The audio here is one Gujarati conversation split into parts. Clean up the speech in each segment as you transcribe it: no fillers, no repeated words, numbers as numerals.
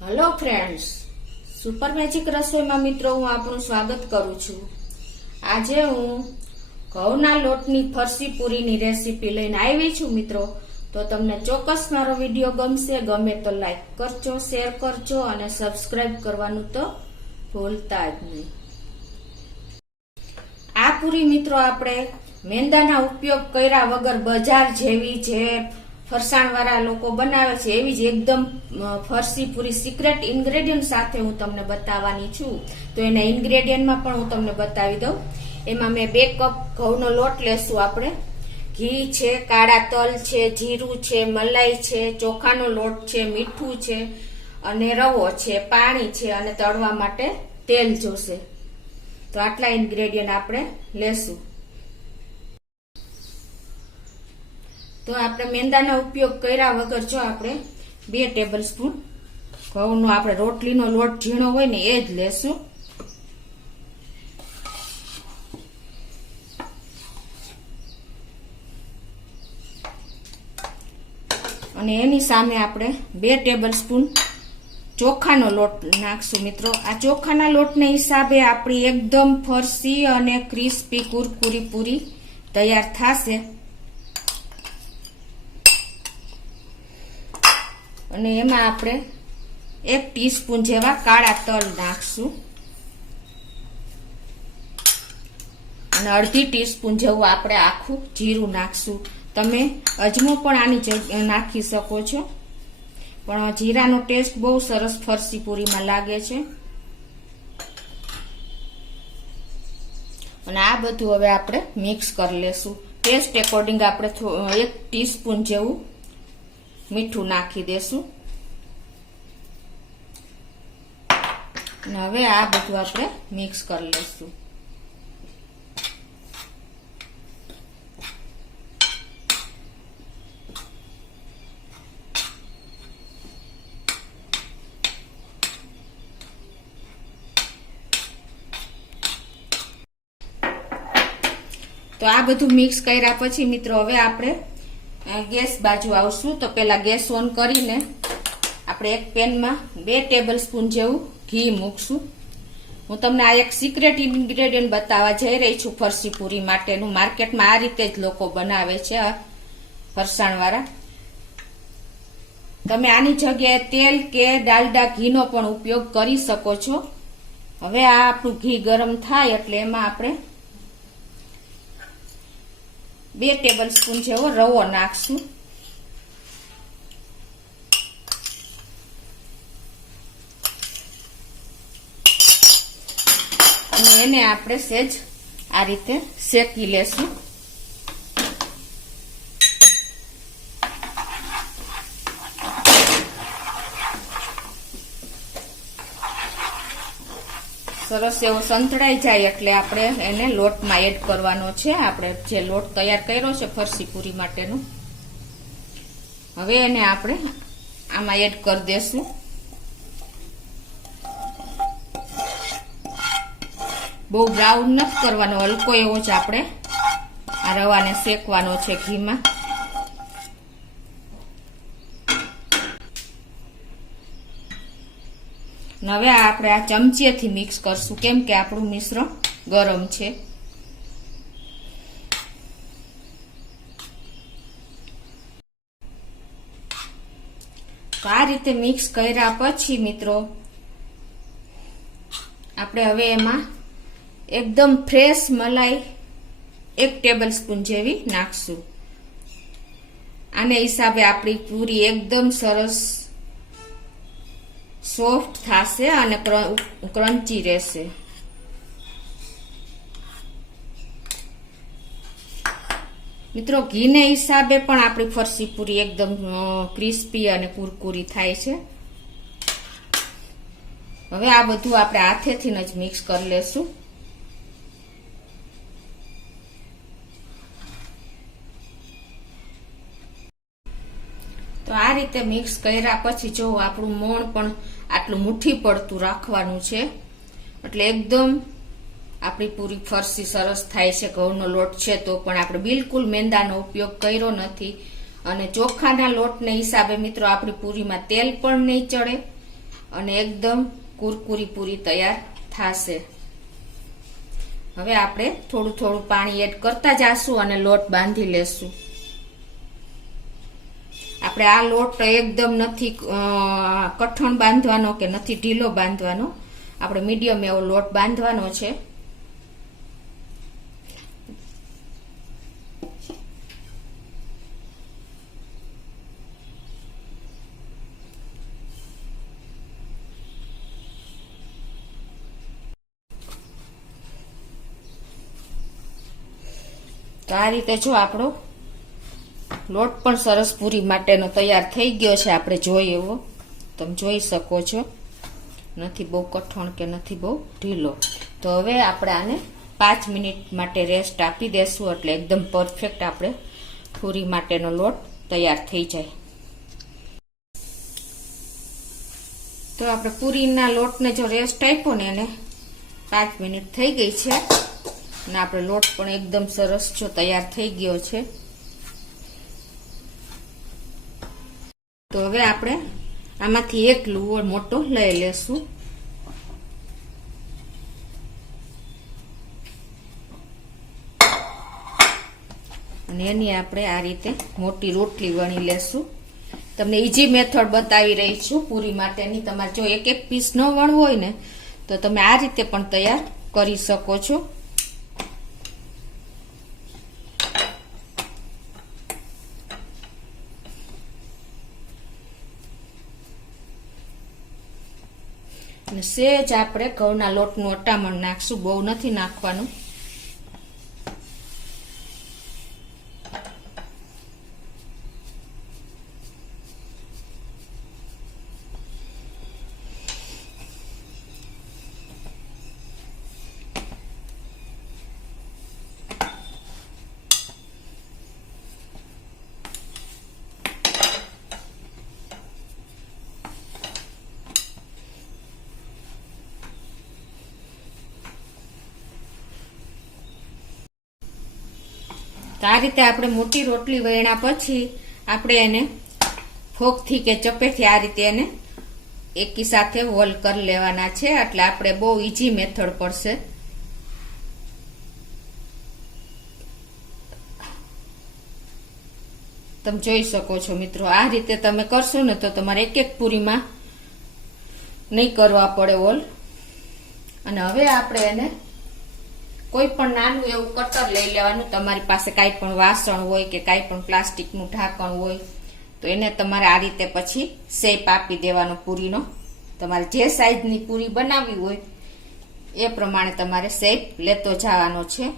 હેલો ફ્રેન્ડ્સ, સુપર મેજિક રસોઈમાં મિત્રો હું આપનું સ્વાગત કરું છું। આજે હું ઘઉંના લોટની ફરસી પૂરીની રેસીપી લઈને આવી છું મિત્રો। તો તમને ચોક્કસ મારો વિડીયો ગમશે, ગમે તો લાઈક કરજો, શેર કરજો અને સબસ્ક્રાઇબ કરવાનું તો ભૂલતા જ નહીં। આ પૂરી મિત્રો આપણે મેંદાના ઉપયોગ કર્યા વગર બજાર જેવી જે ફરસાણવાળા લોકો બનાવે છે એવી જ એકદમ ફરસી પૂરી સિક્રેટ ઇન્ગ્રેડિયન્ટ સાથે હું તમને બતાવવાની છું। તો એના ઇન્ગ્રેડિયન્ટમાં પણ હું તમને બતાવી દઉં। એમાં મેં 2 કપ ઘઉંનો લોટ લેશું આપણે, ઘી છે, કાળા તલ છે, જીરું છે, મલાઈ છે, ચોખાનો લોટ છે, મીઠું છે અને રવો છે, પાણી છે અને તળવા માટે તેલ જોશે। તો આટલા ઇન્ગ્રેડિયન્ટ આપણે લેશું। તો આપણે મેંદાનો ઉપયોગ કર્યા વગર જો આપણે 2 ટેબલ સ્પૂન ઘઉંનો આપણે રોટલીનો લોટ ઝીણો હોય ને એ જ લેશું। અને એની સામે આપણે 2 ટેબલ સ્પૂન ચોખાનો લોટ નાખશું મિત્રો। આ ચોખાના લોટને હિસાબે આપણી એકદમ ફરસી અને ક્રિસ્પી કુરકુરી પૂરી તૈયાર થશે। અને એમાં આપણે 1 ટીસ્પૂન જેવા કાળા તલ નાખશું અને અડધી ટીસ્પૂન જેવું આપણે આખું જીરું નાખશું। તમે અજમો પણ આની નાખી શકો છો, પણ જીરાનો ટેસ્ટ બહુ સરસ ફરસી પૂરીમાં લાગે છે। અને આ બધું હવે આપણે મિક્સ કરી લેશું। ટેસ્ટ એકોર્ડિંગ આપણે 1 ટીસ્પૂન જેવું મીઠું નાખી દેશું। અને હવે આ બધું આપણે મિક્સ કરી લેશું। તો આ બધું મિક્સ કર્યા પછી મિત્રો હવે આપણે ગેસ બાજુ આવશું। તો પેલા ગેસ ઓન કરીને આપણે એક પેનમાં 2 ટેબલ સ્પૂન જેવું ઘી મૂકશું। હું તમને આ એક સિક્રેટ ઇન્ગ્રેડિયન્ટ બતાવવા જઈ રહી છું ફરસી પૂરી માટેનું। માર્કેટમાં આ રીતે જ લોકો બનાવે છે ફરસાણવાળા। તમે આની જગ્યાએ તેલ કે ડાલડા ઘીનો પણ ઉપયોગ કરી શકો છો। હવે આ આપણું ઘી ગરમ થાય એટલે એમાં આપણે 2 ટેબલ સ્પૂન જેવો રવો નાખશું અને એને આપણે સહેજ આ રીતે શેકી લેશું। સરસ એવો સંતળાઈ જાય એટલે આપણે એને લોટમાં એડ કરવાનો છે। આપણે જે લોટ તૈયાર કર્યો છે ફરસી પૂરી માટેનો, હવે એને આપણે આમાં એડ કરી દેશું। બહુ બ્રાઉન નથી કરવાનો, હલકો એવો જ આપણે આ રવાને શેકવાનો છે ઘીમાં। હવે આપણે આ ચમચીએથી મિક્સ કરશું, કેમ કે આપણું મિશ્રણ ગરમ છે। તો આ રીતે મિક્સ કર્યા પછી મિત્રો આપણે હવે એમાં એકદમ ફ્રેશ મલાઈ 1 ટેબલ સ્પૂન જેવી નાખશું। આને હિસાબે આપણી પૂરી એકદમ સરસ સોફ્ટ થશે અને ક્રન્ચી રહેશે। મિત્રો ઘીને હિસાબે પણ આપણી ફરસી પૂરી એકદમ ક્રિસ્પી અને કુરકુરી થાય છે। હવે આ બધું આપણે હાથેથી જ મિક્સ કરી લેશું। તો આ રીતે મિક્સ કર્યા પછી જો આપણું મોણ પણ આટલું મુઠ્ઠી પડતું રાખવાનું છે, એટલે એકદમ આપણી પૂરી ફરસી સરસ થાય છે। ઘઉંનો લોટ છે તો પણ આપણે બિલકુલ મેંદાનો ઉપયોગ કર્યો નથી અને ચોખાના લોટને હિસાબે મિત્રો આપણી પૂરીમાં તેલ પણ નહીં ચડે અને એકદમ કુરકુરી પૂરી તૈયાર થશે. હવે આપણે થોડું થોડું પાણી એડ કરતા જાશું અને લોટ બાંધી લેશું. આપણે આ લોટ એકદમ નથી કઠણ બાંધવાનો કે નથી ઢીલો બાંધવાનો, આપણે મીડિયમ એવો લોટ બાંધવાનો છે. તો આ રીતે જો આપણો લોટ પણ સરસ પૂરી માટેનો તૈયાર થઈ ગયો છે. આપણે જોઈએ એવો તમે જોઈ શકો છો, નથી બહુ કઠણ કે નથી બહુ ઢીલો. તો હવે આપણે આને 5 મિનિટ માટે રેસ્ટ આપી દેશું, એટલે એકદમ પરફેક્ટ આપણે પૂરી માટેનો લોટ તૈયાર થઈ જાય. તો આપણે પૂરીના લોટને જો રેસ્ટ આપ્યો ને એને 5 મિનિટ થઈ ગઈ છે અને આપણે લોટ પણ એકદમ સરસ જો તૈયાર થઈ ગયો છે. તો હવે આપણે આમાંથી એક લુવો મોટો લઈ લેશું અને એની આપણે આ રીતે મોટી રોટલી વણી લેશું. તમને ઈઝી મેથડ બતાવી રહી છું પૂરી માટેની. તમારે જો એક એક પીસ ન વણવું હોય ને તો તમે આ રીતે પણ તૈયાર કરી શકો છો. અને સેજ આપણે ઘઉંના લોટનું અટામણ નાખશું, બહુ નથી નાખવાનું. તો આ રીતે આપણે મોટી રોટલી વણ્યા પછી આપણે એને ફોકથી કે ચપેથી આ રીતે એને એકી સાથે હોલ કરી લેવાના છે. એટલે આપણે બહુ ઈઝી મેથડ પડશે. તમે જોઈ શકો છો મિત્રો, આ રીતે તમે કરશો ને તો તમારે એક એક પૂરીમાં નહીં કરવા પડે હોલ. અને હવે આપણે એને કોઈ પણ નાનું એવું કટર લઈ લેવાનું. તમારી પાસે કાંઈ પણ વાસણ હોય કે કાંઈ પણ પ્લાસ્ટિકનું ઢાંકણ હોય તો એને તમારે આ રીતે પછી શેપ આપી દેવાનો પૂરીનો. તમારે જે સાઈઝની પૂરી બનાવવી હોય એ પ્રમાણે તમારે શેપ લેતો જવાનો છે.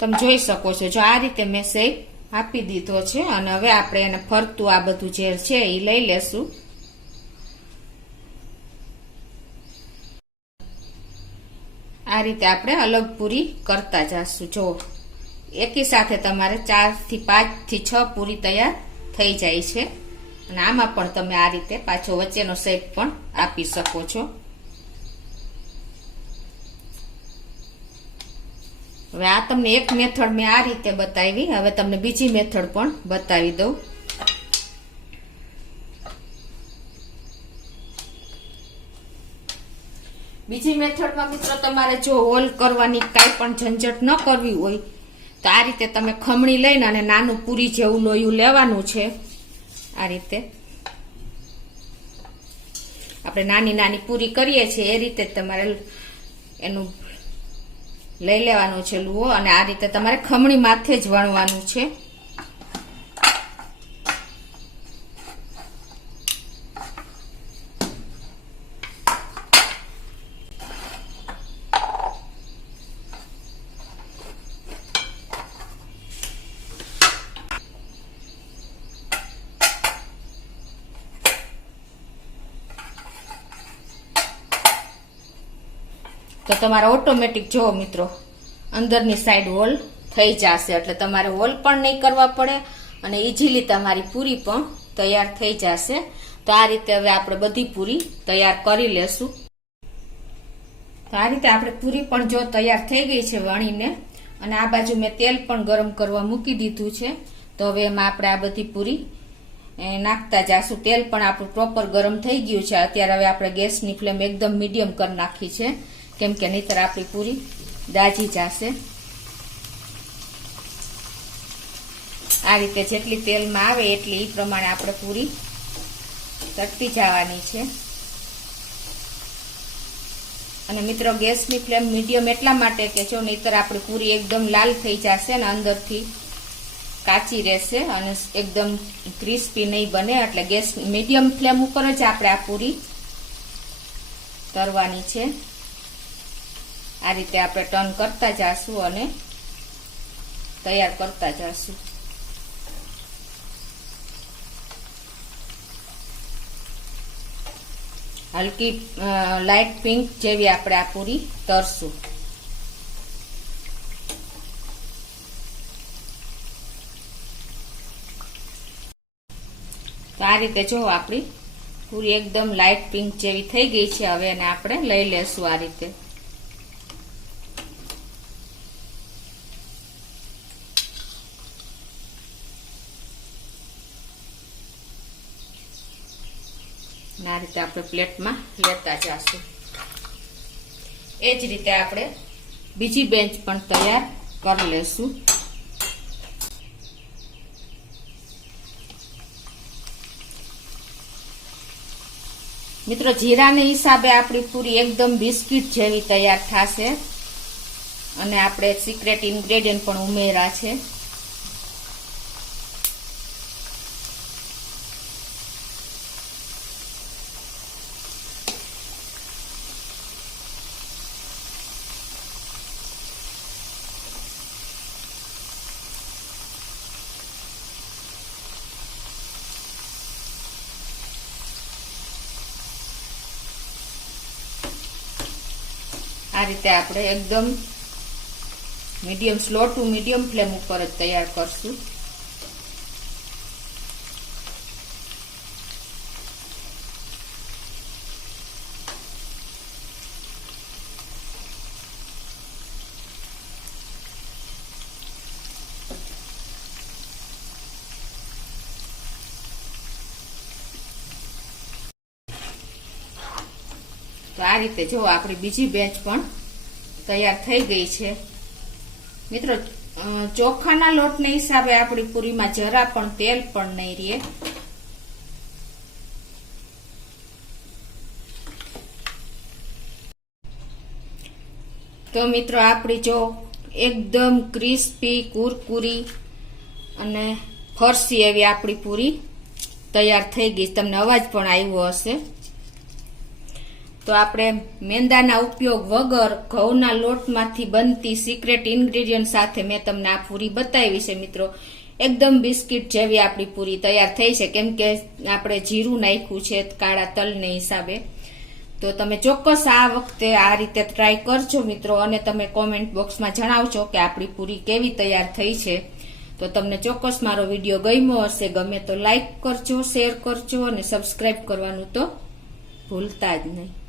તમે જોઈ શકો છો, જો આ રીતે મેં શેપ આપી દીધો છે. અને હવે આપણે એને ફરતું આ બધું જે છે એ લઈ લેશું. આ રીતે આપણે અલગ પૂરી કરતા જશું. જો એકી સાથે તમારે 4 થી 5 થી 6 પૂરી તૈયાર થઈ જાય છે. અને આમાં પણ તમે આ રીતે પાછો વચ્ચેનો શેપ પણ આપી શકો છો. હવે આ તમને એક મેથડ મેં આ રીતે બતાવી, હવે તમને બીજી મેથડ પણ બતાવી દઉં. બીજી મેથડમાં મિત્રો તમારે જો હોલ કરવાની કાંઈ પણ ઝંઝટ ન કરવી હોય તો આ રીતે તમે ખમણી લઈને અને નાનું પૂરી જેવું લોયું લેવાનું છે. આ રીતે આપણે નાની નાની પૂરી કરીએ છીએ એ રીતે તમારે એનું લઈ લેવાનું છે લુઓ. અને આ રીતે તમારે ખમણી માથે જ વણવાનું છે. તો તમારે ઓટોમેટિક જો મિત્રો અંદરની સાઈડ હોલ થઈ જશે. એટલે તમારે હોલ પણ નહીં કરવા પડે અને ઇઝીલી તમારી પૂરી પણ તૈયાર થઈ જશે. તો આ રીતે હવે આપણે બધી પૂરી તૈયાર કરી લેશું. તો આ રીતે આપણે પૂરી પણ જો તૈયાર થઈ ગઈ છે વણીને, અને આ બાજુ મેં તેલ પણ ગરમ કરવા મૂકી દીધું છે. તો હવે એમાં આપણે આ બધી પૂરી નાખતા જાશું. તેલ પણ આપણું પ્રોપર ગરમ થઈ ગયું છે. અત્યારે હવે આપણે ગેસની ફ્લેમ એકદમ મીડિયમ કરી નાખી છે, કેમ કે નહીતર આપણી પૂરી દાજી જશે. આ રીતે જેટલી તેલમાં આવે એટલી એ પ્રમાણે આપણે પૂરી તળતી જવાની છે. અને મિત્રો ગેસની ફ્લેમ મીડિયમ એટલા માટે કે જો નહીતર આપણી પૂરી એકદમ લાલ થઈ જશે અને અંદરથી કાચી રહેશે અને એકદમ ક્રિસ્પી નહીં બને. એટલે ગેસ મીડિયમ ફ્લેમ ઉપર જ આપણે આ પૂરી તળવાની છે. આ રીતે આપણે ટર્ન કરતા જાશું અને તૈયાર કરતા જાશું. હલકી લાઇટ પિંક જેવી આપણે આ પૂરી તળશું. તો આ રીતે જો આપણી પૂરી એકદમ લાઇટ પિંક જેવી થઈ ગઈ છે. હવે એને આપણે લઈ લેશું આ રીતે. આ રીતે આપણે પ્લેટમાં લેતા જશું. એ જ રીતે આપણે બીજી બેન્ચ પણ તૈયાર કરી લેશું. મિત્રો જીરાના હિસાબે આપણી પૂરી એકદમ બિસ્કિટ જેવી તૈયાર થશે. અને આપણે સિક્રેટ ઇન્ગ્રેડિયન્ટ પણ ઉમેર્યા છે. આ રીતે આપણે એકદમ medium slow to medium flame ઉપર જ તૈયાર કરશું. તો આ રીતે જો આપણી બીજી બેચ પણ તૈયાર થઈ ગઈ છે. મિત્રો ચોખાના લોટના હિસાબે આપણી પૂરીમાં જરા પણ તેલ પણ નહીં રહે. તો મિત્રો આપણી જો એકદમ ક્રિસ્પી કુરકુરી અને ફરસી એવી આપણી પૂરી તૈયાર થઈ ગઈ. તમને અવાજ પણ આવ્યો હશે. તો આપણે મેંદાના ઉપયોગ વગર ઘઉંના લોટમાંથી બનતી સિક્રેટ ઇન્ગ્રેડિયન્ટ સાથે મેં તમને આ પૂરી બતાવી છે. મિત્રો એકદમ બિસ્કિટ જેવી આપણી પૂરી તૈયાર થઈ છે, કેમ કે આપણે જીરું નાખ્યું છે કાળા તલને હિસાબે. તો તમે ચોક્કસ આ વખતે આ રીતે ટ્રાય કરજો મિત્રો, અને તમે કોમેન્ટ બોક્સમાં જણાવજો કે આપણી પૂરી કેવી તૈયાર થઈ છે. તો તમને ચોક્કસ મારો વિડીયો ગમ્યો હશે. ગમે તો લાઈક કરજો, શેર કરજો અને સબસ્ક્રાઈબ કરવાનું તો ભૂલતા જ નહીં.